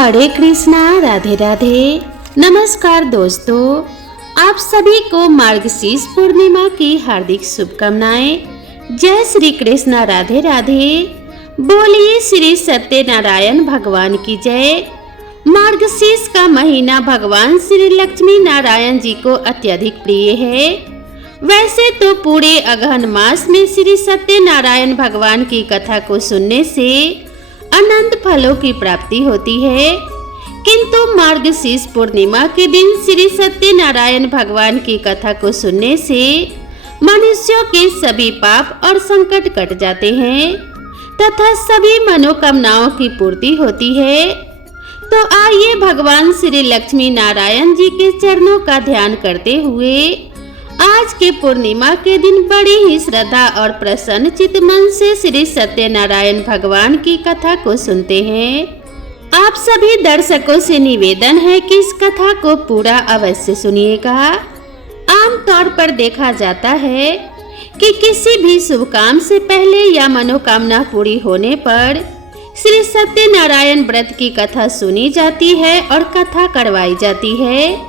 हरे कृष्णा, राधे राधे। नमस्कार दोस्तों, आप सभी को मार्गशीर्ष पूर्णिमा की हार्दिक शुभकामनाएं। जय श्री कृष्णा, राधे राधे। बोलिए श्री सत्यनारायण भगवान की जय। मार्गशीर्ष का महीना भगवान श्री लक्ष्मी नारायण जी को अत्यधिक प्रिय है। वैसे तो पूरे अगहन मास में श्री सत्यनारायण भगवान की कथा को सुनने से अनंत फलों की प्राप्ति होती है, किंतु मार्गशीर्ष पूर्णिमा के दिन श्री सत्यनारायण भगवान की कथा को सुनने से मनुष्यों के सभी पाप और संकट कट जाते हैं तथा सभी मनोकामनाओं की पूर्ति होती है। तो आइए भगवान श्री लक्ष्मी नारायण जी के चरणों का ध्यान करते हुए आज के पूर्णिमा के दिन बड़ी ही श्रद्धा और प्रसन्न चित्त मन से श्री सत्यनारायण भगवान की कथा को सुनते हैं। आप सभी दर्शकों से निवेदन है कि इस कथा को पूरा अवश्य सुनिएगा। आमतौर पर देखा जाता है कि किसी भी शुभ काम से पहले या मनोकामना पूरी होने पर श्री सत्यनारायण व्रत की कथा सुनी जाती है और कथा करवाई जाती है।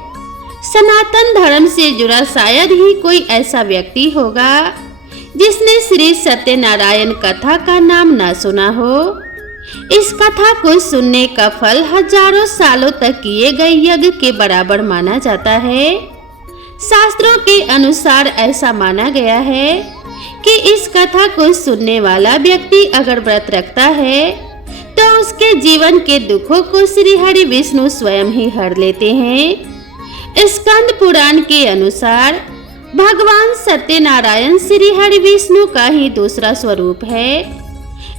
सनातन धर्म से जुड़ा शायद ही कोई ऐसा व्यक्ति होगा जिसने श्री सत्यनारायण कथा का नाम न सुना हो। इस कथा को सुनने का फल हजारों सालों तक किए गए यज्ञ के बराबर माना जाता है। शास्त्रों के अनुसार ऐसा माना गया है कि इस कथा को सुनने वाला व्यक्ति अगर व्रत रखता है तो उसके जीवन के दुखों को श्री हरि विष्णु स्वयं ही हर लेते हैं। स्कंद पुराण के अनुसार भगवान सत्यनारायण श्री हरि विष्णु का ही दूसरा स्वरूप है।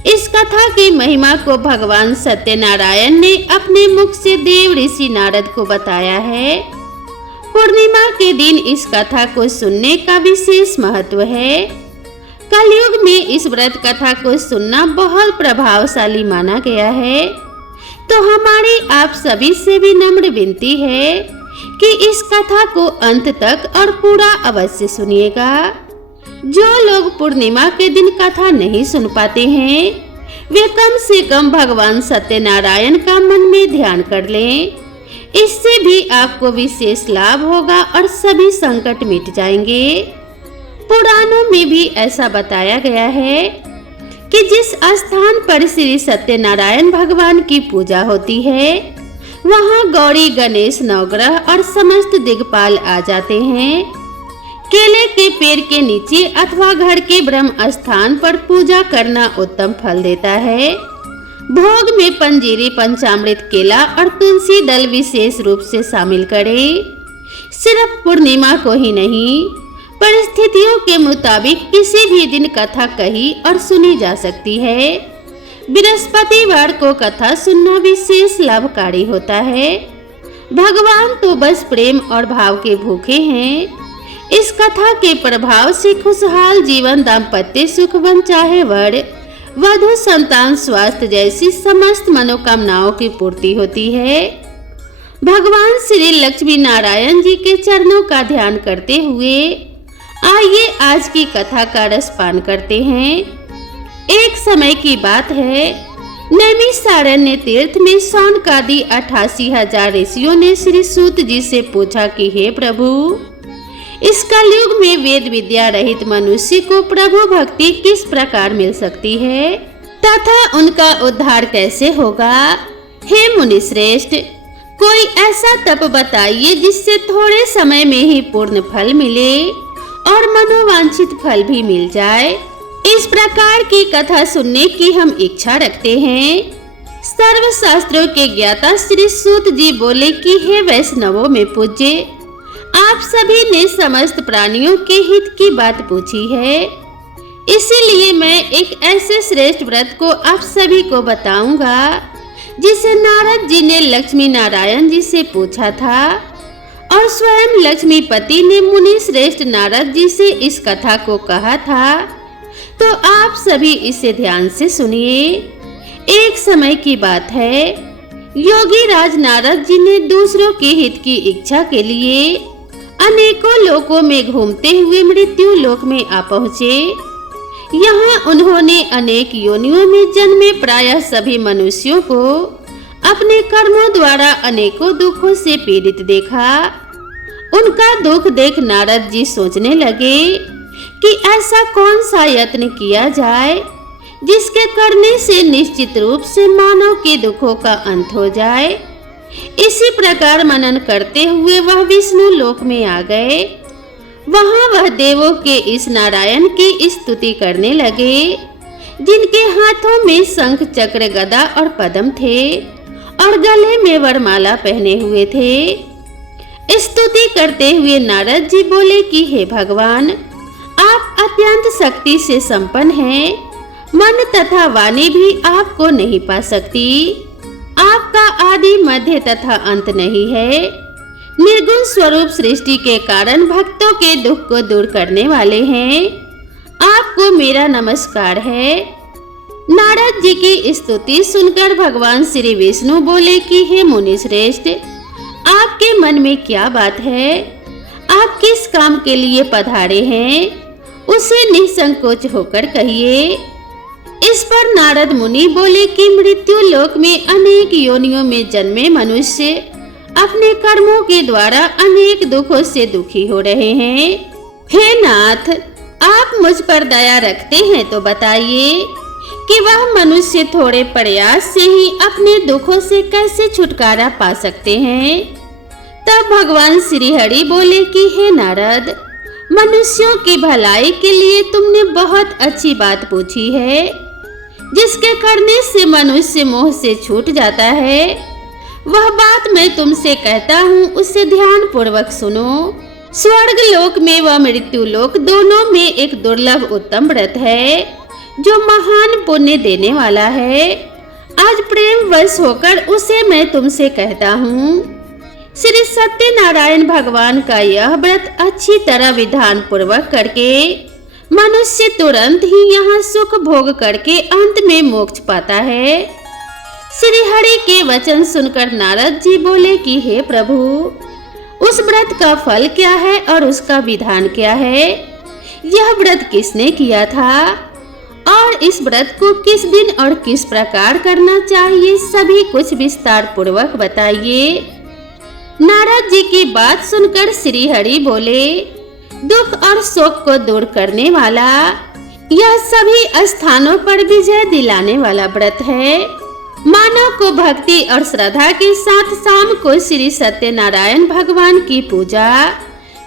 इस कथा की महिमा को भगवान सत्यनारायण ने अपने मुख से देव ऋषि नारद को बताया है। पूर्णिमा के दिन इस कथा को सुनने का विशेष महत्व है। कलयुग में इस व्रत कथा को सुनना बहुत प्रभावशाली माना गया है। तो हमारी आप सभी से भी नम्र विनती है कि इस कथा को अंत तक और पूरा अवश्य सुनिएगा। जो लोग पूर्णिमा के दिन कथा नहीं सुन पाते हैं वे कम से कम भगवान सत्यनारायण का मन में ध्यान कर लें। इससे भी आपको विशेष लाभ होगा और सभी संकट मिट जाएंगे। पुराणों में भी ऐसा बताया गया है कि जिस स्थान पर श्री सत्यनारायण भगवान की पूजा होती है वहाँ गौरी, गणेश, नवग्रह और समस्त दिग्पाल आ जाते हैं। केले के पेड़ के नीचे अथवा घर के ब्रह्म स्थान पर पूजा करना उत्तम फल देता है। भोग में पंजीरी, पंचामृत, केला और तुलसी दल विशेष रूप से शामिल करें। सिर्फ पूर्णिमा को ही नहीं, परिस्थितियों के मुताबिक किसी भी दिन कथा कही और सुनी जा सकती है। बृहस्पतिवार को कथा सुनना विशेष लाभकारी होता है। भगवान तो बस प्रेम और भाव के भूखे हैं। इस कथा के प्रभाव से खुशहाल जीवन, दाम्पत्य सुख, वन चाहे वर, वधु, संतान, स्वास्थ्य जैसी समस्त मनोकामनाओं की पूर्ति होती है। भगवान श्री लक्ष्मी नारायण जी के चरणों का ध्यान करते हुए आइए आज की कथा का रसपान करते हैं। एक समय की बात है, नैमिषारण्य तीर्थ में शौनकादि 88,000 ऋषियों ने श्री सूत जी से पूछा कि हे प्रभु, इस कलयुग में वेद विद्या रहित मनुष्य को प्रभु भक्ति किस प्रकार मिल सकती है तथा उनका उद्धार कैसे होगा। हे मुनि श्रेष्ठ, कोई ऐसा तप बताइए जिससे थोड़े समय में ही पूर्ण फल मिले और मनोवांछित फल भी मिल जाए। इस प्रकार की कथा सुनने की हम इच्छा रखते हैं। सर्व शास्त्रों के ज्ञाता श्री सूत जी बोले कि हे वैष्णवों में पूज्य, आप सभी ने समस्त प्राणियों के हित की बात पूछी है, इसीलिए मैं एक ऐसे श्रेष्ठ व्रत को आप सभी को बताऊंगा जिसे नारद जी ने लक्ष्मी नारायण जी से पूछा था और स्वयं लक्ष्मीपति ने मुनि श्रेष्ठ नारद जी से इस कथा को कहा था। तो आप सभी इसे ध्यान से सुनिए। एक समय की बात है, योगी राज नारद जी ने दूसरों के हित की इच्छा के लिए अनेकों लोकों में घूमते हुए मृत्यु लोक में आ पहुँचे। यहाँ उन्होंने अनेक योनियों में जन्मे प्रायः सभी मनुष्यों को अपने कर्मों द्वारा अनेकों दुखों से पीड़ित देखा। उनका दुख देख नारद जी सोचने लगे कि ऐसा कौन सा यत्न किया जाए जिसके करने से निश्चित रूप से मानव के दुखों का अंत हो जाए। इसी प्रकार मनन करते हुए वह विष्णु लोक में आ गए। वहां वह देवों के इस नारायण की स्तुति करने लगे, जिनके हाथों में शंख चक्र गदा और पद्म थे और गले में वरमाला पहने हुए थे। स्तुति करते हुए नारद जी बोले कि हे भगवान, आप अत्यंत शक्ति से संपन्न हैं। मन तथा वाणी भी आपको नहीं पा सकती। आपका आदि मध्य तथा अंत नहीं है। निर्गुण स्वरूप सृष्टि के कारण भक्तों के दुख को दूर करने वाले हैं। आपको मेरा नमस्कार है। नारद जी की स्तुति सुनकर भगवान श्री विष्णु बोले कि हे मुनि श्रेष्ठ, आपके मन में क्या बात है? आप किस काम के लिए पधारे हैं? उसे निसंकोच होकर कहिए। इस पर नारद मुनि बोले कि मृत्यु लोक में अनेक योनियों में जन्मे मनुष्य अपने कर्मों के द्वारा अनेक दुखों से दुखी हो रहे हैं। हे नाथ, आप मुझ पर दया रखते हैं तो बताइए कि वह मनुष्य थोड़े प्रयास से ही अपने दुखों से कैसे छुटकारा पा सकते हैं। तब भगवान श्री हरि बोले कि हे नारद, मनुष्यों की भलाई के लिए तुमने बहुत अच्छी बात पूछी है। जिसके करने से मनुष्य मोह से छूट जाता है, वह बात मैं तुमसे कहता हूँ, उसे ध्यान पूर्वक सुनो। स्वर्ग लोक में व मृत्यु लोक दोनों में एक दुर्लभ उत्तम व्रत है जो महान पुण्य देने वाला है। आज प्रेम वश होकर उसे मैं तुमसे कहता हूँ। श्री सत्यनारायण भगवान का यह व्रत अच्छी तरह विधान पूर्वक करके मनुष्य तुरंत ही यहाँ सुख भोग करके अंत में मोक्ष पाता है। श्री हरि के वचन सुनकर नारद जी बोले कि हे प्रभु, उस व्रत का फल क्या है और उसका विधान क्या है? यह व्रत किसने किया था और इस व्रत को किस दिन और किस प्रकार करना चाहिए, सभी कुछ विस्तार पूर्वक बताइए। नारद जी की बात सुनकर श्री हरि बोले, दुख और शोक को दूर करने वाला, यह सभी स्थानों पर विजय दिलाने वाला व्रत है। मानव को भक्ति और श्रद्धा के साथ शाम को श्री सत्यनारायण भगवान की पूजा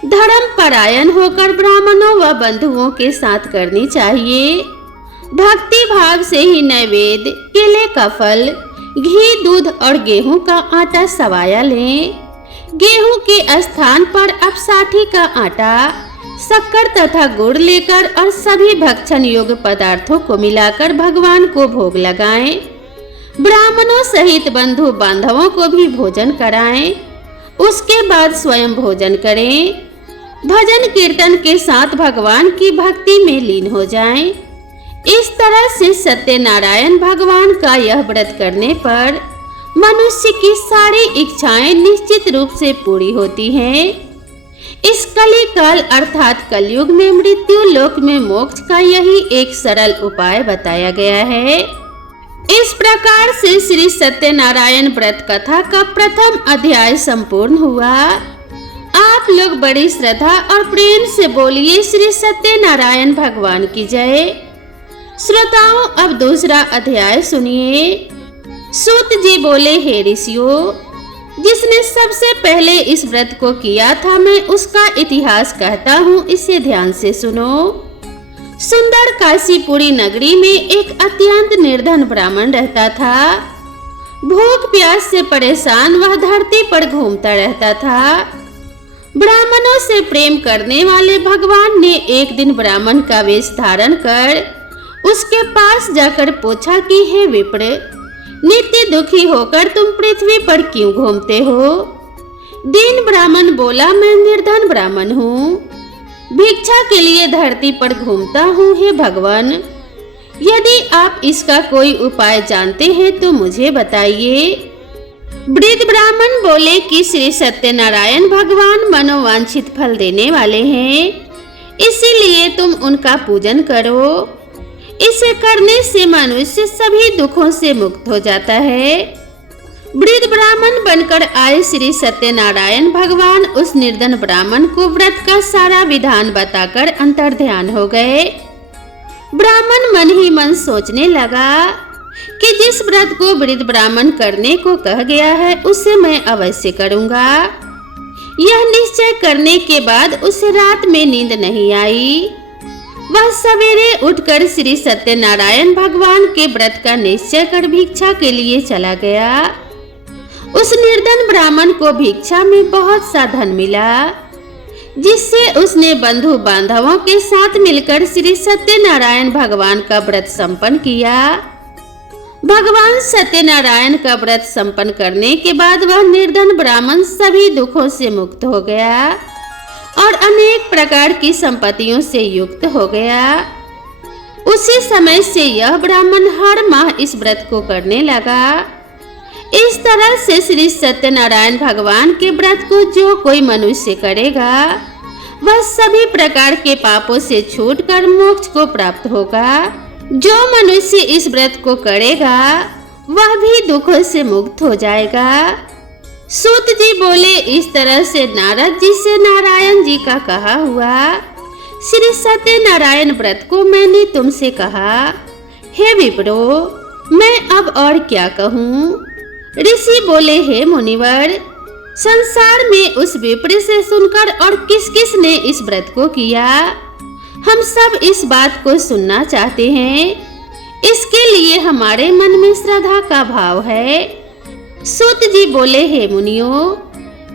धर्म परायण होकर ब्राह्मणों व बंधुओं के साथ करनी चाहिए। भक्ति भाव से ही नैवेद्य, केले का फल, घी, दूध और गेहूं का आटा सवाया लें। गेहूं के स्थान पर अपसाठी का आटा, शक्कर तथा गुड़ लेकर और सभी भक्षण योग्य पदार्थों को मिलाकर भगवान को भोग लगाएं। ब्राह्मणों सहित बंधु बांधवों को भी भोजन कराएं। उसके बाद स्वयं भोजन करें। भजन कीर्तन के साथ भगवान की भक्ति में लीन हो जाएं। इस तरह से सत्यनारायण भगवान का यह व्रत करने पर मनुष्य की सारी इच्छाएं निश्चित रूप से पूरी होती हैं। इस कली काल अर्थात कलयुग में मृत्यु लोक में मोक्ष का यही एक सरल उपाय बताया गया है। इस प्रकार से श्री सत्यनारायण व्रत कथा का प्रथम अध्याय संपूर्ण हुआ। आप लोग बड़ी श्रद्धा और प्रेम से बोलिए श्री सत्यनारायण भगवान की जय। श्रोताओं, अब दूसरा अध्याय सुनिए। सूत जी बोले, हे ऋषियों, जिसने सबसे पहले इस व्रत को किया था मैं उसका इतिहास कहता हूँ, इसे ध्यान से सुनो। सुंदर काशीपुरी नगरी में एक अत्यंत निर्धन ब्राह्मण रहता था। भूख प्यास से परेशान वह धरती पर घूमता रहता था। ब्राह्मणों से प्रेम करने वाले भगवान ने एक दिन ब्राह्मण का वेश धारण कर उसके पास जाकर पूछा कि हे विप्र, नित्य दुखी होकर तुम पृथ्वी पर क्यों घूमते हो? दीन ब्राह्मण बोला, मैं निर्धन ब्राह्मण हूँ, भिक्षा के लिए धरती पर घूमता हूँ। हे भगवान, यदि आप इसका कोई उपाय जानते हैं तो मुझे बताइए। वृद्ध ब्राह्मण बोले कि श्री सत्यनारायण भगवान मनोवांछित फल देने वाले हैं, इसीलिए तुम उनका पूजन करो। इसे करने से मनुष्य सभी दुखों से मुक्त हो जाता है। वृद्ध ब्राह्मण बनकर आए श्री सत्यनारायण भगवान उस निर्धन ब्राह्मण को व्रत का सारा विधान बताकर अंतर्ध्यान हो गए। ब्राह्मण मन ही मन सोचने लगा कि जिस व्रत को वृद्ध ब्राह्मण करने को कह गया है उसे मैं अवश्य करूंगा। यह निश्चय करने के बाद उसे रात में नींद नहीं आई। वह सवेरे उठकर श्री सत्यनारायण भगवान के व्रत का निश्चय कर भिक्षा के लिए चला गया। उस निर्धन ब्राह्मण को भिक्षा में बहुत सा धन मिला, जिससे उसने बंधु बांधवों के साथ मिलकर श्री सत्यनारायण भगवान का व्रत संपन्न किया। भगवान सत्यनारायण का व्रत संपन्न करने के बाद वह निर्धन ब्राह्मण सभी दुखों से मुक्त हो गया और अनेक प्रकार की संपत्तियों से युक्त हो गया। उसी समय से यह ब्राह्मण हर माह इस व्रत को करने लगा। इस तरह से श्री सत्यनारायण भगवान के व्रत को जो कोई मनुष्य करेगा वह सभी प्रकार के पापों से छूटकर मोक्ष को प्राप्त होगा। जो मनुष्य इस व्रत को करेगा वह भी दुखों से मुक्त हो जाएगा। सूत जी बोले, इस तरह से नारद जी से नारायण जी का कहा हुआ श्री सत्यनारायण व्रत को मैंने तुमसे कहा। हे विप्रो, मैं अब और क्या कहूँ। ऋषि बोले, हे मुनिवर, संसार में उस विप्र से सुनकर और किस किस ने इस व्रत को किया, हम सब इस बात को सुनना चाहते हैं। इसके लिए हमारे मन में श्रद्धा का भाव है। सूत जी बोले, हे मुनियों,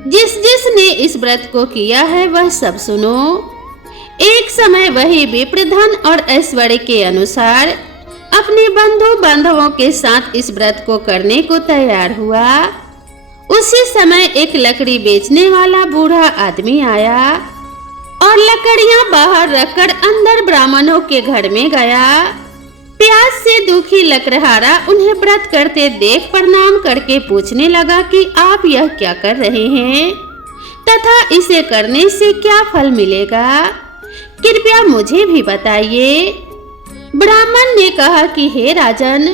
जिस जिस ने इस व्रत को किया है वह सब सुनो। एक समय वही विप्र धन और ऐश्वर्य के अनुसार अपने बंधु बांधवों के साथ इस व्रत को करने को तैयार हुआ। उसी समय एक लकड़ी बेचने वाला बूढ़ा आदमी आया और लकड़ियां बाहर रखकर अंदर ब्राह्मणों के घर में गया। प्यास से दुखी लकड़हारा उन्हें व्रत करते देख प्रणाम करके पूछने लगा कि आप यह क्या कर रहे हैं तथा इसे करने से क्या फल मिलेगा, कृपया मुझे भी बताइए। ब्राह्मण ने कहा कि हे राजन,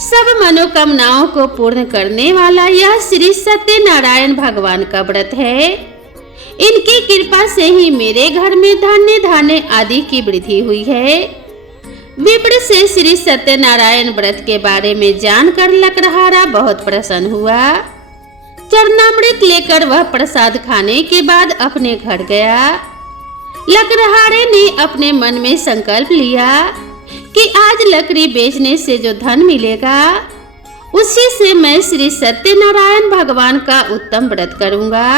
सब मनोकामनाओं को पूर्ण करने वाला यह श्री सत्यनारायण भगवान का व्रत है। इनकी कृपा से ही मेरे घर में धान्य धान्य आदि की वृद्धि हुई है। विप्र से श्री सत्यनारायण व्रत के बारे में जानकर लकड़हारा बहुत प्रसन्न हुआ। चरणामृत लेकर वह प्रसाद खाने के बाद अपने घर गया। लकड़हारे ने अपने मन में संकल्प लिया कि आज लकड़ी बेचने से जो धन मिलेगा उसी से मैं श्री सत्यनारायण भगवान का उत्तम व्रत करूंगा।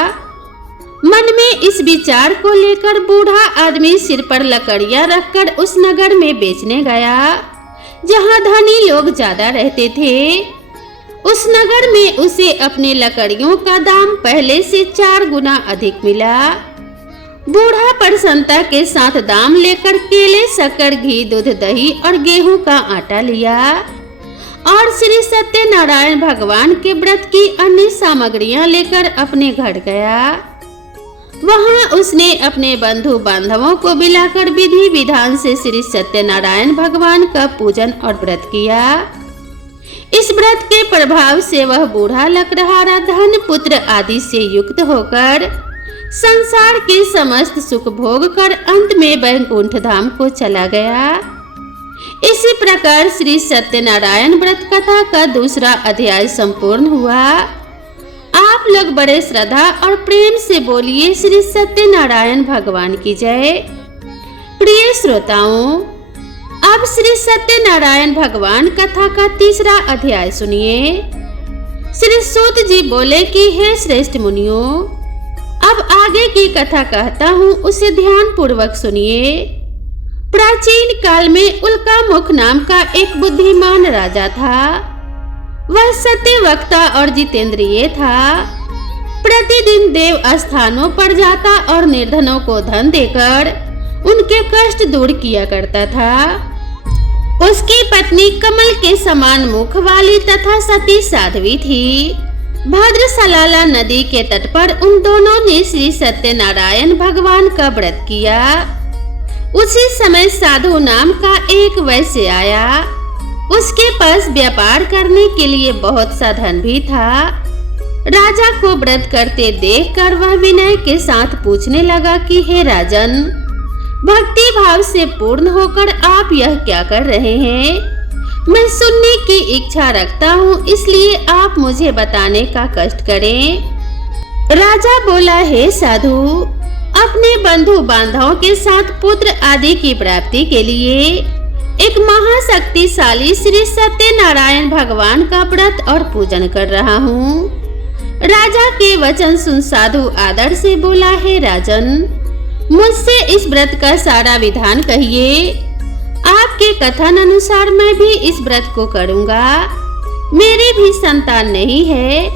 मन में इस विचार को लेकर बूढ़ा आदमी सिर पर लकड़ियां रखकर उस नगर में बेचने गया जहां धनी लोग ज्यादा रहते थे। उस नगर में उसे अपने लकड़ियों का दाम पहले से 4 गुना अधिक मिला। बूढ़ा प्रसन्नता के साथ दाम लेकर केले, शक्कर, घी, दूध, दही और गेहूं का आटा लिया और श्री सत्यनारायण भगवान के व्रत की अन्य सामग्रियां लेकर अपने घर गया। वहां उसने अपने बंधु बांधवों को बुलाकर विधि विधान से श्री सत्यनारायण भगवान का पूजन और व्रत किया। इस व्रत के प्रभाव से वह बूढ़ा लकड़हारा धन, पुत्र आदि से युक्त होकर संसार के समस्त सुख भोग कर अंत में वैकुंठ धाम को चला गया। इसी प्रकार श्री सत्यनारायण व्रत कथा का दूसरा अध्याय संपूर्ण हुआ। आप लोग बड़े श्रद्धा और प्रेम से बोलिए श्री सत्यनारायण भगवान की जय। प्रिय श्रोताओं, अब श्री सत्यनारायण भगवान कथा का तीसरा अध्याय सुनिए। श्री सूत जी बोले कि हे श्रेष्ठ मुनियों, अब आगे की कथा कहता हूँ, उसे ध्यान पूर्वक सुनिए। प्राचीन काल में उल्कामुख नाम का एक बुद्धिमान राजा था। वह सत्यवक्ता और जितेंद्रिय था। प्रतिदिन देव स्थानों पर जाता और निर्धनों को धन देकर उनके कष्ट दूर किया करता था। उसकी पत्नी कमल के समान मुख वाली तथा सती साध्वी थी। भद्रसलाला नदी के तट पर उन दोनों ने श्री सत्यनारायण भगवान का व्रत किया। उसी समय साधु नाम का एक वैश्य आया। उसके पास व्यापार करने के लिए बहुत सा धन भी था। राजा को व्रत करते देखकर वह विनय के साथ पूछने लगा कि हे राजन, भक्ति भाव से पूर्ण होकर आप यह क्या कर रहे हैं? मैं सुनने की इच्छा रखता हूँ, इसलिए आप मुझे बताने का कष्ट करें। राजा बोला, हे साधु, अपने बंधु बांधवों के साथ पुत्र आदि की प्राप्ति के लिए एक महाशक्तिशाली श्री सत्यनारायण भगवान का व्रत और पूजन कर रहा हूँ। राजा के वचन सुन साधु आदर से बोला, हे राजन, मुझसे इस व्रत का सारा विधान कहिए। आपके कथन अनुसार मैं भी इस व्रत को करूँगा। मेरी भी संतान नहीं है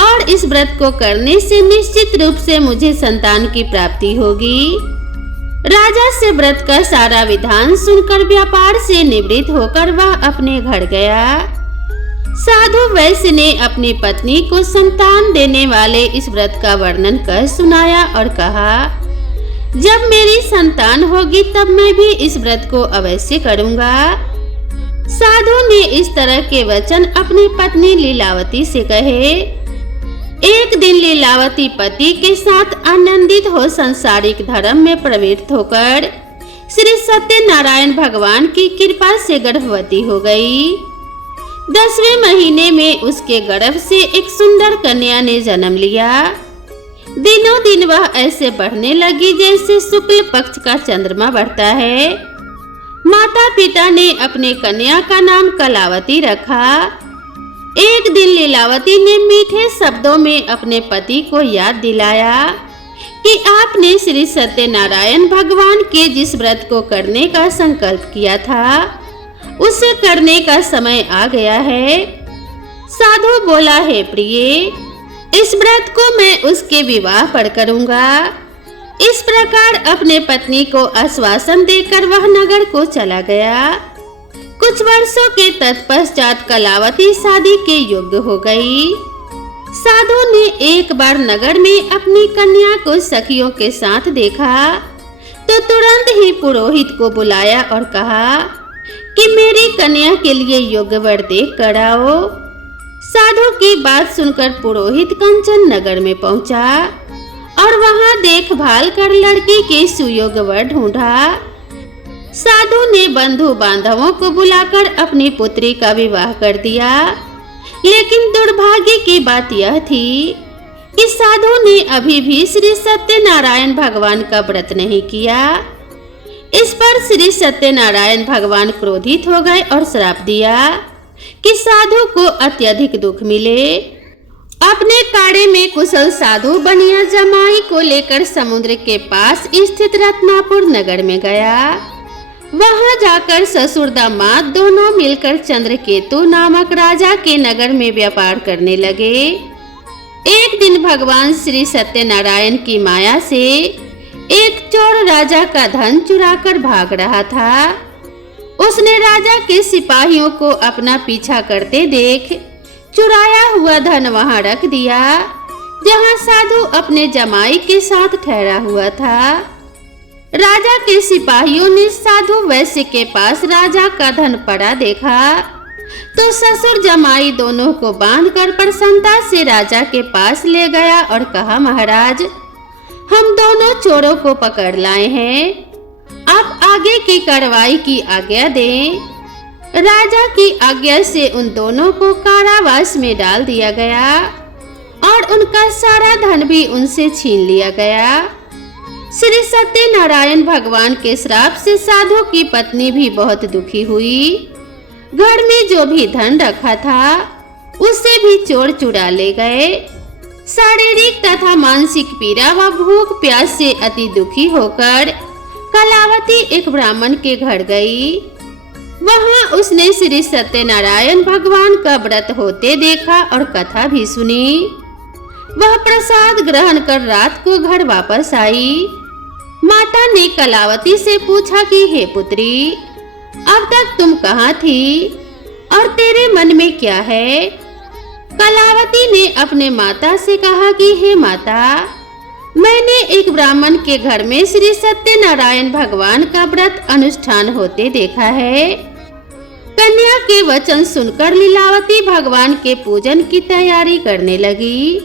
और इस व्रत को करने से निश्चित रूप से मुझे संतान की प्राप्ति होगी। राजा से व्रत का सारा विधान सुनकर व्यापार से निवृत्त होकर वह अपने घर गया। साधु वैश्य ने अपनी पत्नी को संतान देने वाले इस व्रत का वर्णन कर सुनाया और कहा, जब मेरी संतान होगी तब मैं भी इस व्रत को अवश्य करूँगा। साधु ने इस तरह के वचन अपनी पत्नी लीलावती से कहे। एक दिन लीलावती पति के साथ आनंदित हो सांसारिक धर्म में प्रवृत्त होकर श्री सत्यनारायण भगवान की कृपा से गर्भवती हो गई। 10वें महीने में उसके गर्भ से एक सुंदर कन्या ने जन्म लिया। दिनों दिन वह ऐसे बढ़ने लगी जैसे शुक्ल पक्ष का चंद्रमा बढ़ता है। माता पिता ने अपने कन्या का नाम कलावती रखा। एक दिन लीलावती ने मीठे शब्दों में अपने पति को याद दिलाया कि आपने श्री सत्यनारायण भगवान के जिस व्रत को करने का संकल्प किया था उसे करने का समय आ गया है। साधु बोला, हे प्रिय, इस व्रत को मैं उसके विवाह पर करूँगा। इस प्रकार अपने पत्नी को आश्वासन देकर वह नगर को चला गया। कुछ वर्षों के तत्पश्चात कलावती शादी के योग्य हो गई। साधु ने एक बार नगर में अपनी कन्या को सखियों के साथ देखा तो तुरंत ही पुरोहित को बुलाया और कहा कि मेरी कन्या के लिए योग्य वर देख कर आओ। साधु की बात सुनकर पुरोहित कंचन नगर में पहुंचा और वहां देखभाल कर लड़की के सुयोग्य वर ढूंढा। साधु ने बंधु बांधवों को बुलाकर अपनी पुत्री का विवाह कर दिया, लेकिन दुर्भाग्य की बात यह थी कि साधु ने अभी भी श्री सत्यनारायण भगवान का व्रत नहीं किया। इस पर श्री सत्यनारायण भगवान क्रोधित हो गए और श्राप दिया कि साधु को अत्यधिक दुख मिले। अपने काड़े में कुशल साधु बनिया जमाई को लेकर समुद्र के पास स्थित रत्नापुर नगर में गया। वहां जाकर ससुर दामाद दोनों मिलकर चंद्रकेतु नामक राजा के नगर में व्यापार करने लगे। एक दिन भगवान श्री सत्यनारायण की माया से एक चोर राजा का धन चुराकर भाग रहा था। उसने राजा के सिपाहियों को अपना पीछा करते देख चुराया हुआ धन वहां रख दिया जहां साधु अपने जमाई के साथ ठहरा हुआ था। राजा के सिपाहियों ने साधु वैश्य के पास राजा का धन पड़ा देखा तो ससुर जमाई दोनों को बांधकर प्रसन्नता से राजा के पास ले गया और कहा, महाराज, हम दोनों चोरों को पकड़ लाए हैं, आप आगे की कार्रवाई की आज्ञा दें। राजा की आज्ञा से उन दोनों को कारावास में डाल दिया गया और उनका सारा धन भी उनसे छीन लिया गया। श्री सत्यनारायण भगवान के श्राप से साधु की पत्नी भी बहुत दुखी हुई। घर में जो भी धन रखा था उसे भी चोर चुरा ले गए। शारीरिक तथा मानसिक पीड़ा व भूख प्यास से अति दुखी होकर कलावती एक ब्राह्मण के घर गई। वहां उसने श्री सत्यनारायण भगवान का व्रत होते देखा और कथा भी सुनी। वह प्रसाद ग्रहण कर रात को घर वापस आई। माता ने कलावती से पूछा कि हे पुत्री, अब तक तुम कहाँ थी और तेरे मन में क्या है? कलावती ने अपने माता से कहा कि हे माता, मैंने एक ब्राह्मण के घर में श्री सत्यनारायण भगवान का व्रत अनुष्ठान होते देखा है। कन्या के वचन सुनकर लीलावती भगवान के पूजन की तैयारी करने लगी।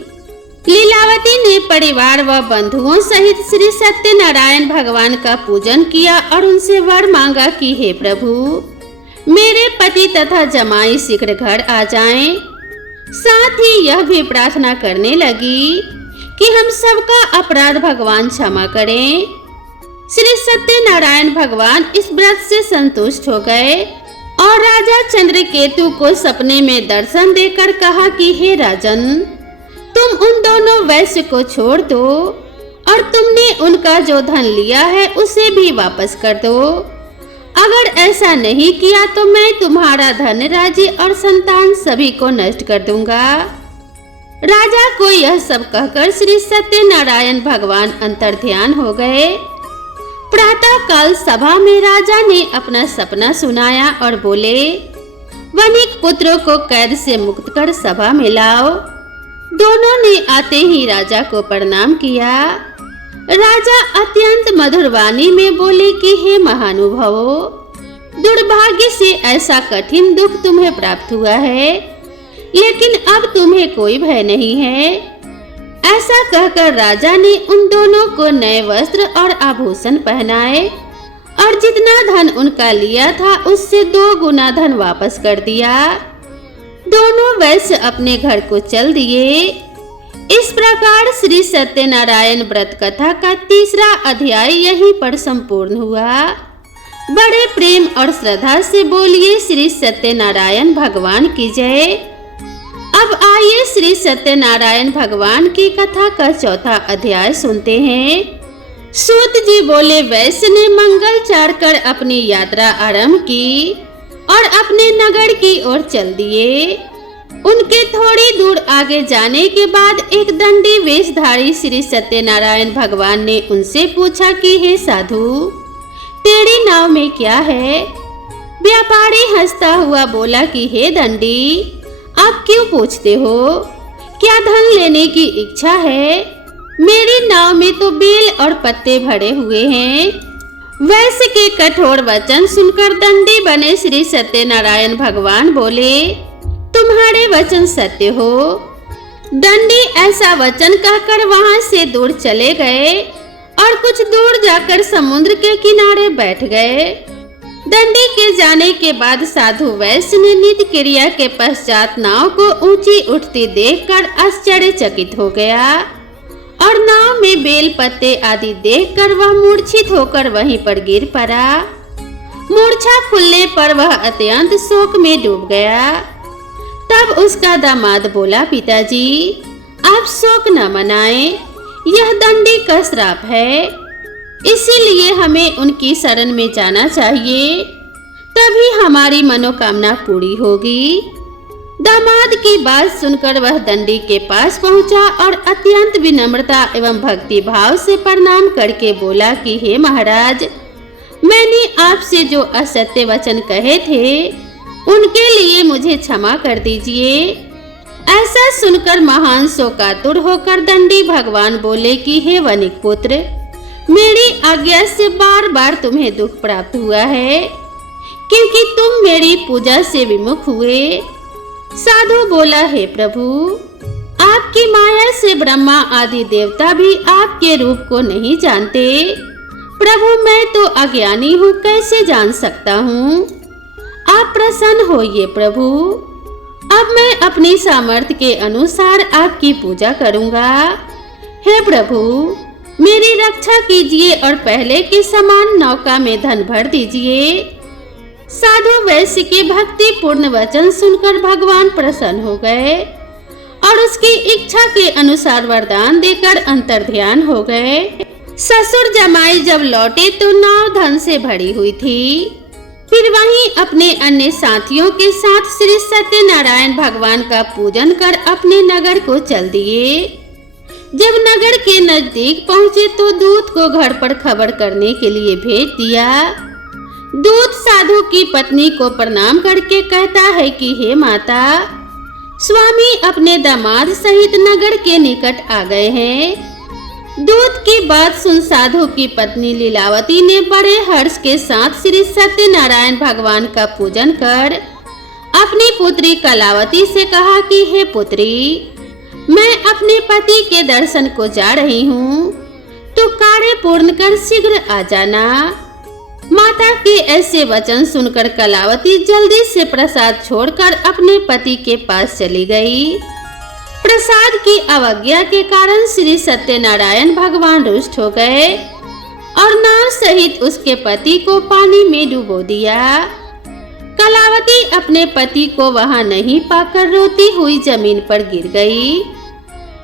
लीलावती ने परिवार व बंधुओं सहित श्री सत्यनारायण भगवान का पूजन किया और उनसे वर मांगा कि हे प्रभु, मेरे पति तथा जमाई शीघ्र घर आ जाएं। साथ ही यह भी प्रार्थना करने लगी कि हम सबका अपराध भगवान क्षमा करें। श्री सत्यनारायण भगवान इस व्रत से संतुष्ट हो गए और राजा चंद्रकेतु को सपने में दर्शन देकर कहा कि हे राजन, तुम उन दोनों वैश्य को छोड़ दो और तुमने उनका जो धन लिया है उसे भी वापस कर दो। अगर ऐसा नहीं किया तो मैं तुम्हारा धन, राज्य और संतान सभी को नष्ट कर दूंगा। राजा को यह सब कहकर श्री सत्यनारायण भगवान अंतर्ध्यान हो गए। प्रातः काल सभा में राजा ने अपना सपना सुनाया और बोले, वणिक पुत्रों को कैद से मुक्त कर सभा में लाओ। दोनों ने आते ही राजा को प्रणाम किया। राजा अत्यंत मधुर वाणी में बोले कि हे महानुभावो, दुर्भाग्य से ऐसा कठिन दुख तुम्हें प्राप्त हुआ है, लेकिन अब तुम्हें कोई भय नहीं है। ऐसा कहकर राजा ने उन दोनों को नए वस्त्र और आभूषण पहनाए और जितना धन उनका लिया था उससे 2 गुना धन वापस कर दिया। दोनों वैश्य अपने घर को चल दिए। इस प्रकार श्री सत्यनारायण व्रत कथा का 3रा अध्याय यहीं पर संपूर्ण हुआ। बड़े प्रेम और श्रद्धा से बोलिए श्री सत्यनारायण भगवान की जय। अब आइए श्री सत्यनारायण भगवान की कथा का 4था अध्याय सुनते हैं। सूत जी बोले, वैश्य ने मंगल चार कर अपनी यात्रा आरंभ की और अपने नगर की ओर चल दिए। उनके थोड़ी दूर आगे जाने के बाद एक दंडी वेशधारी श्री सत्यनारायण भगवान ने उनसे पूछा कि हे साधु, तेरी नाव में क्या है? व्यापारी हंसता हुआ बोला कि हे दंडी, आप क्यों पूछते हो? क्या धन लेने की इच्छा है? मेरी नाव में तो बेल और पत्ते भरे हुए हैं। वैश्य के कठोर वचन सुनकर दंडी बने श्री सत्यनारायण भगवान बोले, तुम्हारे वचन सत्य हो। दंडी ऐसा वचन कहकर वहां से दूर चले गए और कुछ दूर जाकर समुद्र के किनारे बैठ गए। दंडी के जाने के बाद साधु वैश्य ने नित्य क्रिया के पश्चात नाव को ऊंची उठती देखकर आश्चर्यचकित हो गया और नाव में बेल पत्ते आदि देखकर वह मूर्छित होकर वहीं पर गिर पड़ा। मूर्छा खुलने पर वह अत्यंत शोक में डूब गया। तब उसका दामाद बोला, पिताजी, आप शोक न मनाएं, यह दंडी का श्राप है, इसीलिए हमें उनकी शरण में जाना चाहिए, तभी हमारी मनोकामना पूरी होगी। दामाद की बात सुनकर वह दंडी के पास पहुंचा और अत्यंत विनम्रता एवं भक्ति भाव से प्रणाम करके बोला कि हे महाराज, मैंने आपसे जो असत्य वचन कहे थे उनके लिए मुझे क्षमा कर दीजिए। ऐसा सुनकर महान शोकातुर होकर दंडी भगवान बोले कि हे वणिक पुत्र, मेरी आज्ञा से बार बार तुम्हें दुख प्राप्त हुआ है, क्योंकि तुम मेरी पूजा से विमुख हुए। साधु बोला, हे प्रभु, आपकी माया से ब्रह्मा आदि देवता भी आपके रूप को नहीं जानते। प्रभु, मैं तो अज्ञानी हूँ, कैसे जान सकता हूँ? आप प्रसन्न होइए प्रभु, अब मैं अपनी सामर्थ्य के अनुसार आपकी पूजा करूँगा। हे प्रभु, मेरी रक्षा कीजिए और पहले के समान नौका में धन भर दीजिए। साधु वैश्य के भक्ति पूर्ण वचन सुनकर भगवान प्रसन्न हो गए और उसकी इच्छा के अनुसार वरदान देकर अंतर्ध्यान हो गए। ससुर जमाई जब लौटे तो नाव धन से भरी हुई थी। फिर वहीं अपने अन्य साथियों के साथ श्री सत्यनारायण भगवान का पूजन कर अपने नगर को चल दिए। जब नगर के नजदीक पहुंचे तो दूत को घर पर खबर करने के लिए भेज दिया। दूत साधु की पत्नी को प्रणाम करके कहता है कि हे माता, स्वामी अपने दामाद सहित नगर के निकट आ गए हैं। दूत की बात सुन साधु की पत्नी लीलावती ने बड़े हर्ष के साथ श्री सत्यनारायण भगवान का पूजन कर अपनी पुत्री कलावती से कहा कि हे पुत्री, मैं अपने पति के दर्शन को जा रही हूँ, तो कार्य पूर्ण कर शीघ्र आ जाना। माता के ऐसे वचन सुनकर कलावती जल्दी से प्रसाद छोड़कर अपने पति के पास चली गई। प्रसाद की अवज्ञा के कारण श्री सत्यनारायण भगवान रुष्ट हो गए और नाव सहित उसके पति को पानी में डुबो दिया। कलावती अपने पति को वहां नहीं पाकर रोती हुई जमीन पर गिर गई।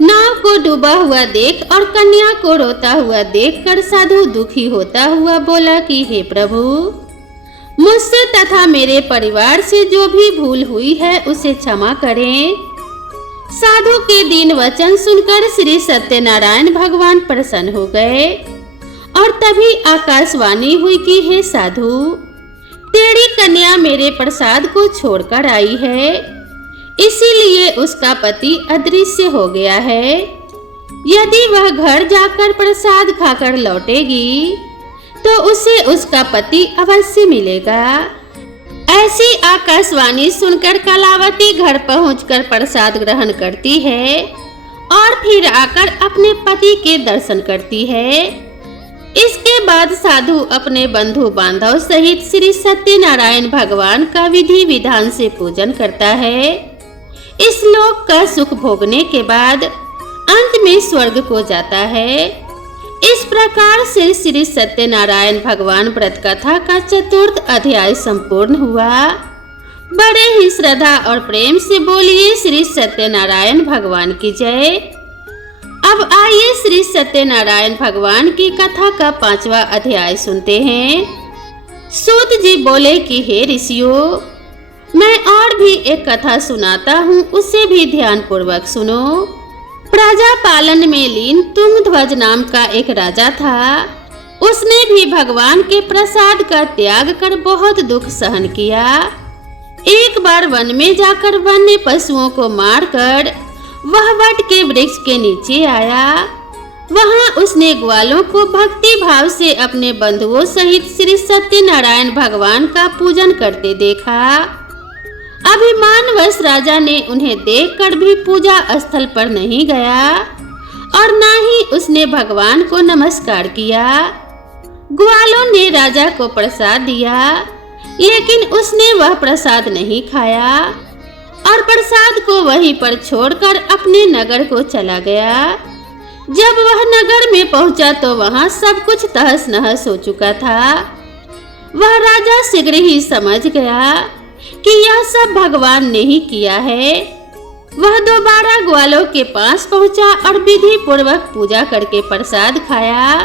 नाव को डूबा हुआ देख और कन्या को रोता हुआ देखकर साधु दुखी होता हुआ बोला कि हे प्रभु, मुझसे तथा मेरे परिवार से जो भी भूल हुई है उसे क्षमा करें। साधु के दीन वचन सुनकर श्री सत्यनारायण भगवान प्रसन्न हो गए और तभी आकाशवाणी हुई कि हे साधु, तेरी कन्या मेरे प्रसाद को छोड़कर आई है, इसीलिए उसका पति अदृश्य हो गया है। यदि वह घर जाकर प्रसाद खाकर लौटेगी तो उसे उसका पति अवश्य मिलेगा। ऐसी आकाशवाणी सुनकर कलावती घर पहुंचकर प्रसाद ग्रहण करती है और फिर आकर अपने पति के दर्शन करती है। इसके बाद साधु अपने बंधु बांधव सहित श्री सत्यनारायण भगवान का विधि विधान से पूजन करता है। इस लोक का सुख भोगने के बाद अंत में स्वर्ग को जाता है। इस प्रकार से श्री सत्यनारायण भगवान व्रत कथा का चतुर्थ अध्याय संपूर्ण हुआ। बड़े ही श्रद्धा और प्रेम से बोलिए श्री सत्यनारायण भगवान की जय। अब आइए श्री सत्यनारायण भगवान की कथा का 5वां अध्याय सुनते हैं। सूत जी बोले कि हे ऋषियों, मैं और भी एक कथा सुनाता हूँ, उसे भी ध्यान पूर्वक सुनो। प्रजा पालन में लीन तुंगध्वज नाम का एक राजा था। उसने भी भगवान के प्रसाद का त्याग कर बहुत दुख सहन किया। एक बार वन में जाकर वन्य पशुओं को मारकर वह वट के वृक्ष के नीचे आया। वहां उसने ग्वालों को भक्ति भाव से अपने बंधुओं सहित श्री सत्यनारायण भगवान का पूजन करते देखा। अभिमानवश राजा ने उन्हें देखकर भी पूजा स्थल पर नहीं गया और न ही उसने भगवान को नमस्कार किया। ग्वालों ने राजा को प्रसाद दिया, लेकिन उसने वह प्रसाद नहीं खाया और प्रसाद को वहीं पर छोड़कर अपने नगर को चला गया। जब वह नगर में पहुंचा तो वहां सब कुछ तहस नहस हो चुका था। वह राजा शीघ्र ही समझ गया कि यह सब भगवान ने ही किया है। वह दोबारा ग्वालों के पास पहुंचा और विधि पूर्वक पूजा करके प्रसाद खाया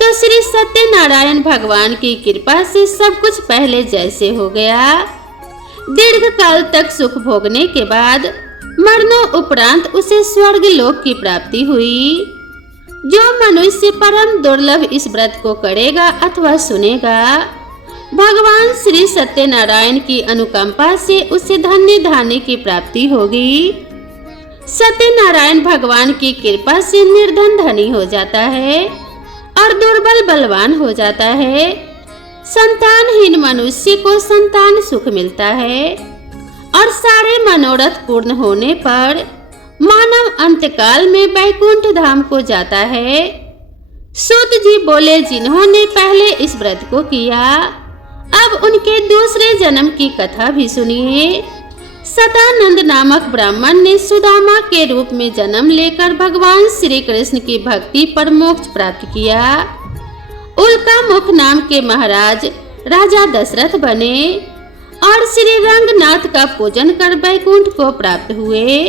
तो श्री सत्यनारायण भगवान की कृपा से सब कुछ पहले जैसे हो गया। दीर्घ काल तक सुख भोगने के बाद मरनों उपरांत उसे स्वर्ग लोक की प्राप्ति हुई। जो मनुष्य परम दुर्लभ इस व्रत को करेगा अथवा सुनेगा, भगवान श्री सत्यनारायण की अनुकंपा से उसे धन्य धान्य की प्राप्ति होगी। सत्यनारायण भगवान की कृपा से निर्धन धनी हो जाता है और दुर्बल बलवान हो जाता है। संतानहीन मनुष्य को संतान सुख मिलता है और सारे मनोरथ पूर्ण होने पर मानव अंतकाल में वैकुंठ धाम को जाता है। सूत जी बोले, जिन्होंने पहले इस व्रत को किया, अब उनके दूसरे जन्म की कथा भी सुनिए। सतानंद नामक ब्राह्मण ने सुदामा के रूप में जन्म लेकर भगवान श्री कृष्ण की भक्ति पर मोक्ष प्राप्त किया। उल्का मुख नाम के महाराज राजा दशरथ बने और श्री रंगनाथ का पूजन कर वैकुंठ को प्राप्त हुए।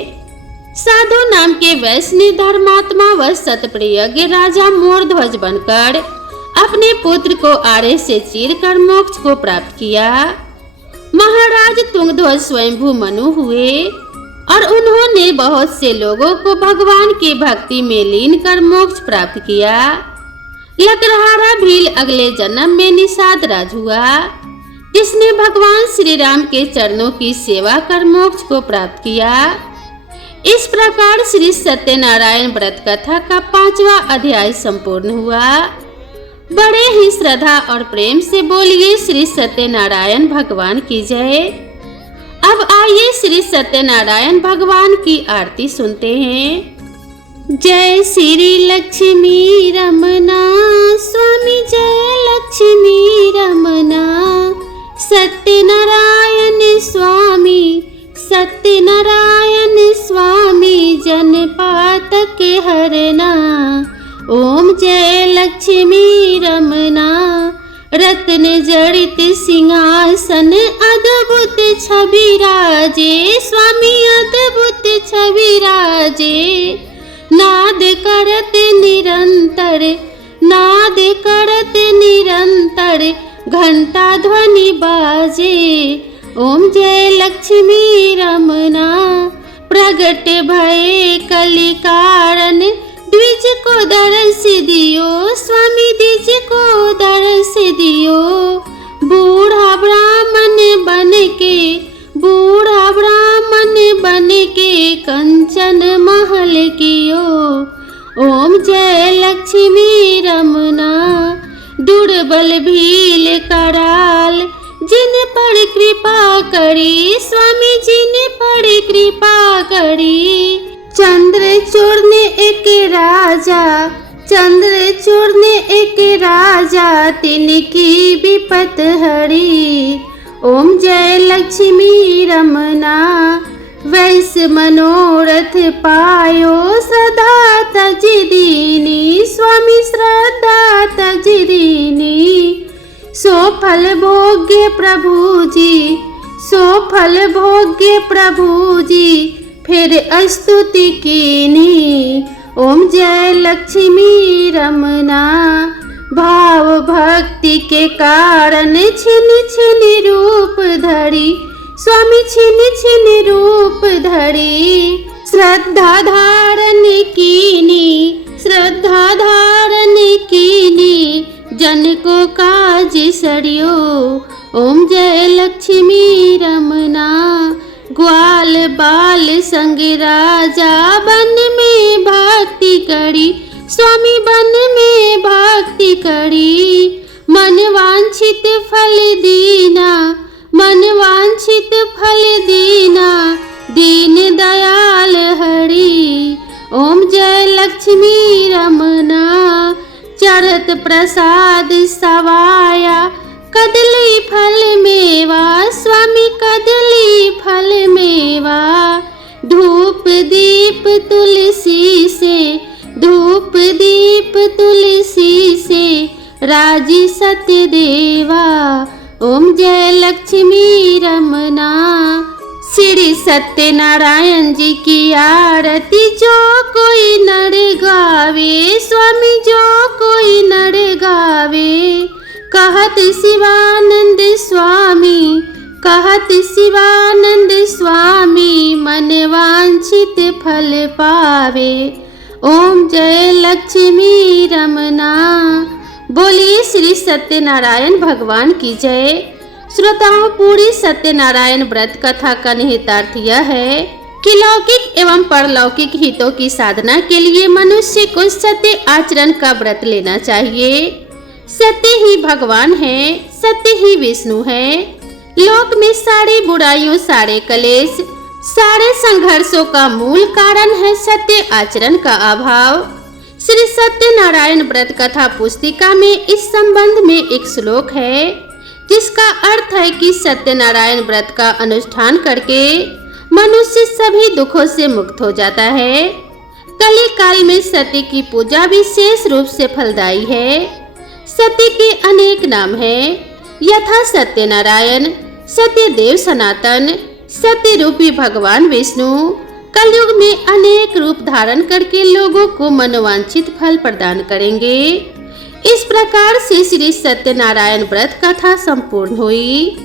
साधु नाम के वैश्य ने धर्मात्मा व सतप्रियज्ञ राजा मोरध्वज बनकर अपने पुत्र को आड़े से चीरकर मोक्ष को प्राप्त किया। महाराज तुंगध्वज स्वयंभू मनु हुए और उन्होंने बहुत से लोगों को भगवान की भक्ति में लीन कर मोक्ष प्राप्त किया। लकड़हारा भील अगले जन्म में निषाद राज हुआ, जिसने भगवान श्री राम के चरणों की सेवा कर मोक्ष को प्राप्त किया। इस प्रकार श्री सत्यनारायण व्रत कथा का 5वां अध्याय संपूर्ण हुआ। बड़े ही श्रद्धा और प्रेम से बोलिए श्री सत्यनारायण भगवान की जय। अब आइए श्री सत्यनारायण भगवान की आरती सुनते हैं। जय श्री लक्ष्मी रमना स्वामी, जय लक्ष्मी रमना। सत्यनारायण स्वामी, सत्यनारायण स्वामी, जनपातक हरना। ओम जय लक्ष्मी रमना। रत्न जड़ित सिंहासन, अद्भुत छवि राजे स्वामी, अद्भुत छवि राजे। नाद करत निरंतर, नाद करत निरंतर, घंटा ध्वनि बाजे। ओम जय लक्ष्मी रमना। प्रगट भये कलि कारण, द्विज को दर्श दियो स्वामी, द्विज को दर्श दियो। बूढ़ा ब्राह्मण बन के, बूढ़ा ब्राह्मण बन के, कंचन महल कियो। ओम जय लक्ष्मी रमना। दुर्बल भील कराल, जिन पर कृपा करी स्वामी, जिन पर कृपा करी। चंद्रचूड़ ने एक राजा, चंद्रचूड़ ने एक राजा, तिनकी विपत हरी। ओम जय लक्ष्मी रमना। वैश्य मनोरथ पायो, श्रद्धा तज दीनी स्वामी, श्रद्धा तज दीनी। सो फल भोग्य प्रभु जी, सो फल भोग्य प्रभु जी, फिर स्तुति कीनी। ओम जय लक्ष्मी रमना। भाव भक्ति के कारण छिन छिन रूप धरी स्वामी, छिन छिन रूप धरी। श्रद्धा धारण कीनी, श्रद्धा धारण कीनी, जन को काज सरियो। ओम जय लक्ष्मी रमना। ग्वाल बाल संग राजा, बन में भक्ति करी स्वामी, बन में भक्ति करी। मन वांछित फल दीना, मन वांछित फल दीना, दीन दयाल हरि। ओम जय लक्ष्मी रमना। चरत प्रसाद सवाया, कदली फल मेवा स्वामी, कदली फल मेवा। धूप दीप तुलसी से, धूप दीप तुलसी से, राजी सत्य देवा। ओम जय लक्ष्मी रमना। श्री सत्यनारायण जी की आरती जो कोई नर गावे स्वामी, जो कोई नर गावे। कहत शिवानंद स्वामी, कहत शिवानंद स्वामी, मन वांछित फल पावे। ओम जय लक्ष्मी रमना। बोलिए श्री सत्यनारायण भगवान की जय। श्रोताओं, पूरी सत्यनारायण व्रत कथा का निहितार्थ यह है कि लौकिक एवं परलौकिक हितों की साधना के लिए मनुष्य को सत्य आचरण का व्रत लेना चाहिए। सत्य ही भगवान है, सत्य ही विष्णु है। लोक में सारी बुराइयों, सारे कलेश, सारे संघर्षों का मूल कारण है सत्य आचरण का अभाव। श्री सत्यनारायण व्रत कथा पुस्तिका में इस संबंध में एक श्लोक है, जिसका अर्थ है कि सत्यनारायण व्रत का अनुष्ठान करके मनुष्य सभी दुखों से मुक्त हो जाता है। कली काल में सत्य की पूजा विशेष रूप से फलदायी है। सत्य के अनेक नाम हैं, यथा सत्यनारायण, सत्यदेव सनातन, सत्य रूपी भगवान विष्णु कलयुग में अनेक रूप धारण करके लोगों को मनोवांछित फल प्रदान करेंगे। इस प्रकार से श्री सत्यनारायण व्रत कथा संपूर्ण हुई।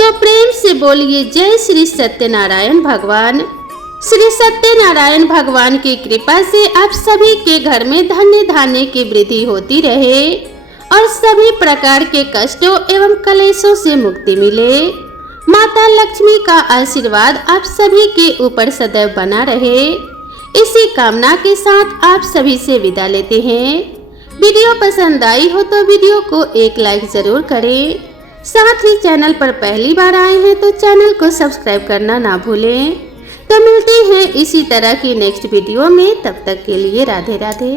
तो प्रेम से बोलिए जय श्री सत्यनारायण भगवान। श्री सत्यनारायण भगवान की कृपा से आप सभी के घर में धन्य धान्य की वृद्धि होती रहे और सभी प्रकार के कष्टों एवं कलेशों से मुक्ति मिले। माता लक्ष्मी का आशीर्वाद आप सभी के ऊपर सदैव बना रहे, इसी कामना के साथ आप सभी से विदा लेते हैं। वीडियो पसंद आई हो तो वीडियो को एक लाइक जरूर करें। साथ ही चैनल पर पहली बार आए हैं तो चैनल को सब्सक्राइब करना ना भूलें। तो मिलते हैं इसी तरह की नेक्स्ट वीडियो में, तब तक के लिए राधे राधे।